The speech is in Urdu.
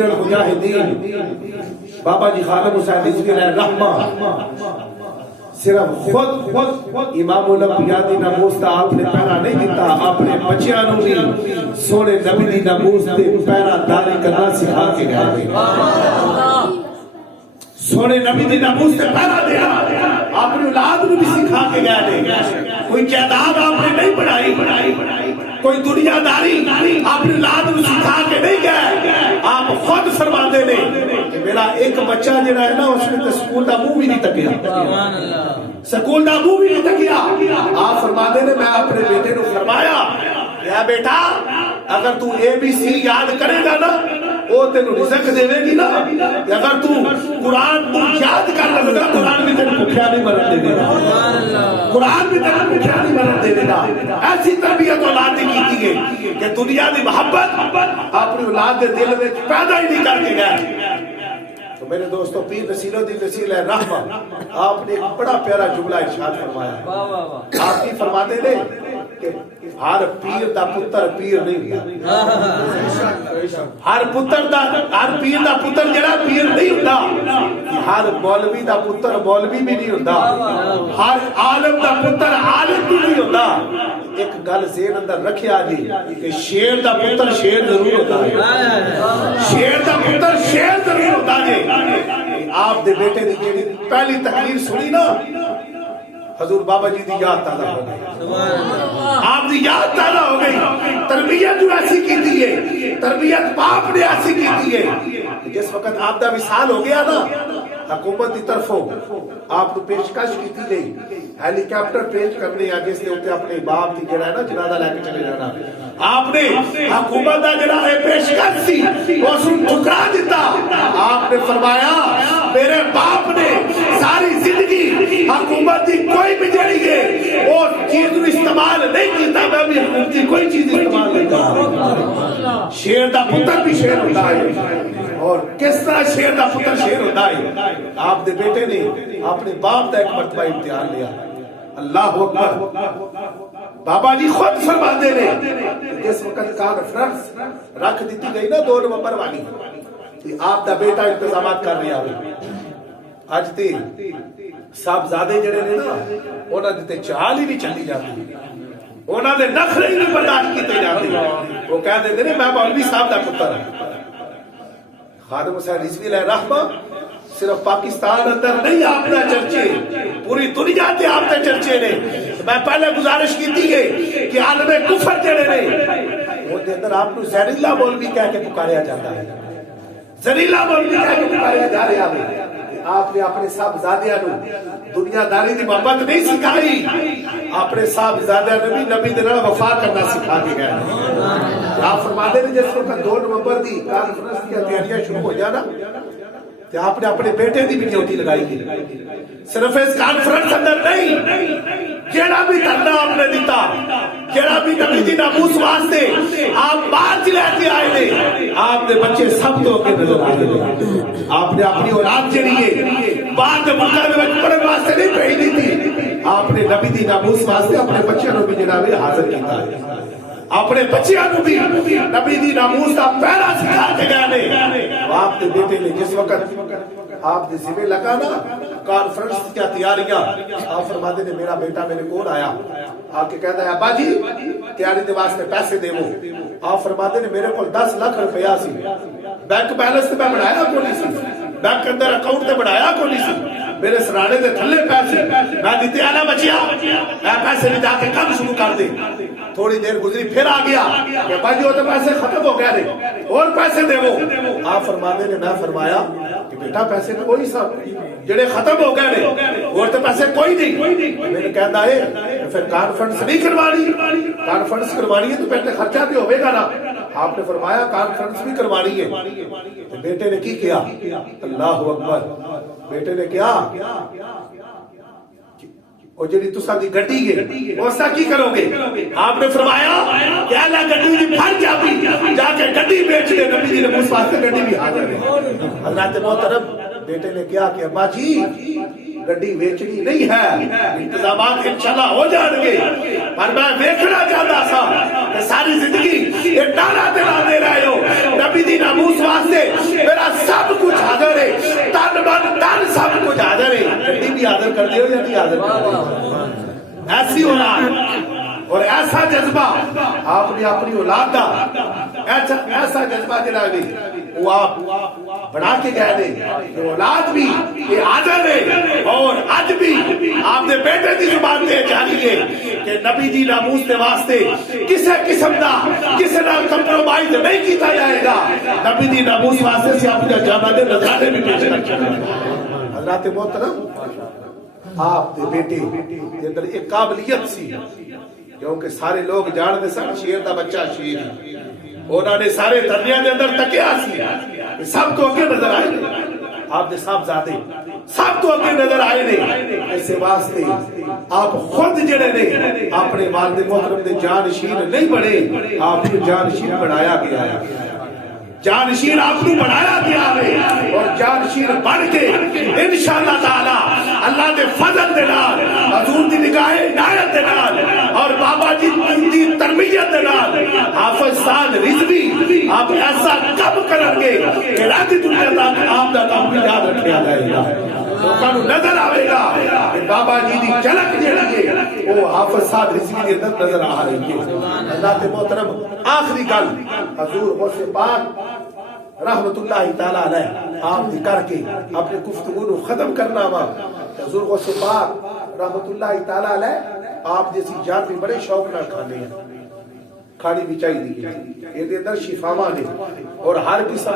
امیر المجاہدین بابا جی خادم حسین رضوی علیہ الرحمہ صرف خود امام الانبیاء دی ناموس دا آپ نے پہرا نہیں دیتا، اپنے بچیاں نوں بھی سونے نبی دی ناموس تے پہرا داری کرنا سکھا کے گئے، سونے نبی دی ناموس تے پہرا دیا اپنی اولاد نوں بھی سکھا کے گئے۔ کوئی جائیداد آپ نے نہیں بڑھائی، کوئی دنیا داری اپنی اولاد نوں سکھا کے نہیں گئے، آپ خود فرماتے نے کہ میرا ایک بچہ جڑا ہے نا اس نے تے سکول دا منہ بھی نہیں تکیا، سکول دا منہ بھی نہیں تکیا۔ آپ فرماتے نے میں اپنے بیٹے نوں فرمایا یا بیٹا اگر تو اے بی سی یاد کرے گا نا وہ تینوں رزق دے گی نا، اگر تو قرآن یاد کر لے گا قرآن بھی تینوں بھوکھا نہیں مرن دے گا، قرآن بھی تینوں بھوکھا نہیں مرن دے گا۔ ایسی تربیت اولاد کی کی ہے کہ دنیا دی محبت اپنی اولاد دے دل میں پیدا ہی نہیں کر کے گئے۔ تو میرے دوستو پیر نصیر الدین نصیر علیہ الرحمہ آپ نے ایک بڑا پیارا جملہ ارشاد فرمایا، آپ کی فرماتے نے کہ ہر پیر دا پتر پیر نہیں ہوتا، ہر پیر دا پتر جڑا پیر نہیں ہوتا، ہر مولوی دا پتر مولوی بھی نہیں ہوتا، ہر عالم دا پتر عالم بھی نہیں ہوتا۔ ایک گل ذہن اندر رکھیا جی کہ شیر دا پتر شیر ضرور ہوتا ہے، شیر دا پتر شیر ضرور ہوتا ہے۔ آپ دے بیٹے دی جڑی پہلی تقریر سنی نا حضور بابا جی دی یاد تازہ ہو گئی، آپ دی یاد تازہ ہو گئی۔ تربیت جو ایسی کی دیئے، تربیت باپ نے ایسی کی دیئے، جس وقت آپ دا وصال ہو گیا نا حکومت دی طرفوں آپ کو پیشکش کی تھی گئی ہیلی کاپٹر پیش کرنے آگے سے ہوتے اپنے باپ کی جڑا ہے نا جنازہ لے کے چلے جانا، آپ نے حکومت دا جڑا ہے پیشکش سی وہ سن ٹھکرا دیتا۔ آپ نے فرمایا میرے باپ نے ساری زندگی حکومت دی کوئی بھی جڑی ہے وہ چیز استعمال نہیں کیتا، میں بھی حکومت دی کوئی چیز استعمال نہیں کرتا۔ شیر دا پتر بھی شیر ہوتا ہے، اور کس طرح شیر دا پتر شیر ہوتا ہے۔ آپ دے بیٹے نے اپنے باپ دا ایک مرتبہ امتحان لیا، اللہ اکبر۔ بابا جی خود فرماتے نے جس وقت کانفرنس رکھ دیتی گئی نا 2 نومبر والی، آپ دا بیٹا انتظامات کر رہا ہوئے، اج تے صاحبزادے جڑے نے نا انہاں دی تے چال ہی نہیں چلی جاتی، انہاں دے نخرے ہی نہیں برداشت کیتے جاتے، وہ کہہ دیندے نے میں مولوی صاحب دا پتر ہوں۔ خادم حسین رضوی علیہ الرحمہ صرف پاکستان اندر نہیں آپ نے چرچے، پوری دنیا تے آپ نے چرچے نے۔ میں پہلے گزارش کی تھی کہ عالم کفر جڑے نے وہ دے اندر آپ کو زہریلا مولوی کہہ کے پکاریا جاتا ہے، زہریلا مولوی کہہ کے پکاریا جا رہا ہے۔ آپ نے اپنے صاحبزادیاں نو دنیا داری دی محبت نہیں سکھائی، اپنے صاحبزادیاں نے بھی نبی دے نال وفا کرنا سکھا کے گئے۔ آپ فرماتے ہیں جس وقت 2 نومبر دی کانفرنس کی تیاریاں شروع ہو جانا کہ آپ نے اپنے بیٹے دی بھی ڈیوٹی لگائی تھی، صرف اس کانفرنس اندر نہیں، جیڑا بھی دھرنا آپ نے دیتا، جیڑا بھی نبی دی ناموس واسطے آپ باہر لے کے آئے نے، آپ نے بچے سب تو کے نظر آئے نے۔ آپ نے اپنی اولاد جڑی ہے باہر کے ملک میں پڑھنے واسطے نہیں بھیجی تھی، آپ نے نبی دی ناموس واسطے اپنے بچوں کو بھی جناب حاضر کیتا ہے، اپنے بچیاں نو بھی نبی دی ناموس دا پہلا سکھا کے گئے نے۔ آپ دے بیٹے نے جس وقت آپ دے ذمہ لگا نا کانفرنس کی تیاریاں، آپ فرماتے نے میرا بیٹا میرے کول آیا، آ کے کہتا ہے ابا جی تیاری دے واسطے پیسے دیو۔ آپ فرماتے نے میرے کول 10 لاکھ روپیہ سی، بینک بیلنس تے میں بڑھایا کو نہیں سی، بینک اندر اکاؤنٹ تے بڑھایا کو نہیں سی، میرے سرانے دے تھلے پیسے میں دیتے آنا بچیا، اے پیسے بھی جا کے کم شروع کر دے۔ تھوڑی دیر گزری پھر آ گیا کہ بھائی وہ تو پیسے ختم ہو گئے نے اور پیسے دے وہ۔ آپ فرماتے نے میں فرمایا کہ بیٹا پیسے تو کوئی سب جڑے ختم ہو گئے نے اور تو پیسے کوئی نہیں۔ میں نے کہتا ہے پھر کانفرنس نہیں کروانی، کانفرنس کروانی ہے تو پہلے خرچہ بھی ہوئے گا نا۔ آپ نے فرمایا کانفرنس بھی کروانی ہے۔ تو بیٹے نے کی کیا؟ اللہ اکبر، بیٹے نے کیا اور جڑی تساں دی گڈی ہے اوسا کی کرو گے؟ آپ نے فرمایا کہ اللہ گڈی دی پھر جا کے گڈی بیچ دے، نبی دی ناموس واسطے گڈی بھی حاضر ہے۔ حضرت محترم بیٹے نے کیا کہ ابا جی گڈی ویچنی نہیں ہے، انتظامات انشاءاللہ ہو جان گے، پر میں ویکھنا چاہتا سا کہ ساری زندگی یہ ڈالا دلا دے رہے ہو نبی دی ناموس واسطے میرا سب کچھ حاضر ہے، تن من دن سب کچھ حاضر ہے، گڈی بھی حاضر کر دیو یا نہیں حاضر کر دیو؟ ایسی اولاد اور ایسا جذبہ آپ نے اپنی اولاد دا، ایسا جذبہ جنابی وہ آپ بڑھا کے گئے دے کہ اولاد بھی یہ حاضر ہے، اور آج بھی آپ نے بیٹے دی زبان دے جانیے کہ نبی دی ناموس دے واسطے کسے قسم دا کسے نال کمپرومائز نہیں کیتا جائے گا، نبی دی ناموس واسطے سے اپنا جانا دے نظرانے بھی پیش رکھا جائے۔ حضرات محترم، آپ دے بیٹے دے اندر ایک قابلیت سی، کیونکہ سارے لوگ جان دے سن شیر دا بچہ شیر، انہوں نے سارے درمیان دے اندر تکیا سی، سب تو اگے نظر آئے نے، آپ نے صاحب زادے سب تو اگے نظر آئے نے، ایسے واسطے آپ خود جڑے نے اپنے والد محترم دے جانشین نہیں بڑھے، آپ کو جانشین بڑھایا گیا ہے، جانشین آپ کو بڑھایا گیا ہے، اور جانشین بڑھ کے انشاءاللہ تعالی اللہ دے فضل دے نال، حضور دی نگاہ عنایت دے نال، اور بابا جی دی تربیت دے نال حافظ سعد رضوی آپ ایسا کب کریں گے کہ رات دنیا تک آپ دا کام بھی یاد رکھیا جائے گا، لوکاں نوں نظر آئے گا کہ بابا جی دی جھلک جڑی ہے وہ حافظ سعد رضوی دے اندر نظر آ رہی ہے۔ اللہ کے محترم، آخری گل حضور غوث پاک رحمت اللہ تعالی علیہ آپ کر کے اپنے گفتگو کو ختم کرنا وا، حضور غوث پاک رحمت اللہ تعالی علیہ آپ جیسی جان بھی بڑے شوق نال کھانے ہیں، کھانی بھی چاہیے، یہ اندر شفاواں نے، اور ہر قسم